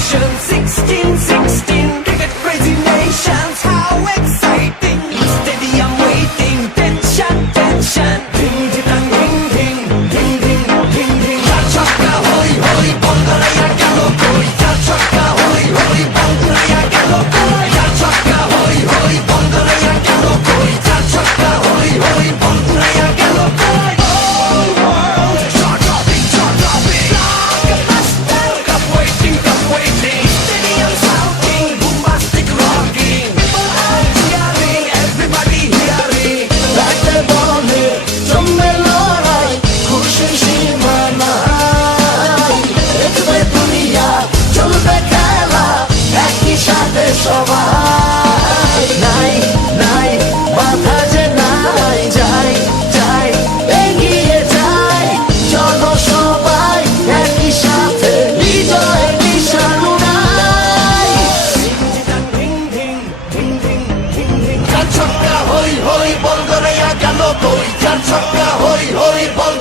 16, 16, cricket crazy nations. How exciting! Stadium waiting, tension, tension. Ding, ding, ding, ding, ding, ding, ding, ding. Cha chaka, hoi, hoi, bongaraya gelo koi. Cha chaka, hoi, hoi, bongaraya gelo koi. Cha chaka, hoi, hoi, bongaraya gelo koi. Cha chaka, hoi, hoi, bongaraya gelo koi. All world, chart-topping, chart-topping. Like a master, cup waiting, cup waiting. Stadium shouting, bombastic rocking. People are cheering, everybody hearing. রাতে বলে জমে লড়াই খুশির সীমা নাই দেখবে দুনিয়া চলবে খেলা একই সাথে সবাই নাই নাই বাধা যে নাই যাই যাই এগিয়ে যাই চলো সবাই একই সাথে বিজয়ের নিশান উড়াই Ding, ding, ding, ding, ding, ding. চার ছক্কা হই হই বল গড়াইয়া গেল কই চার ছক্কা হই হই বল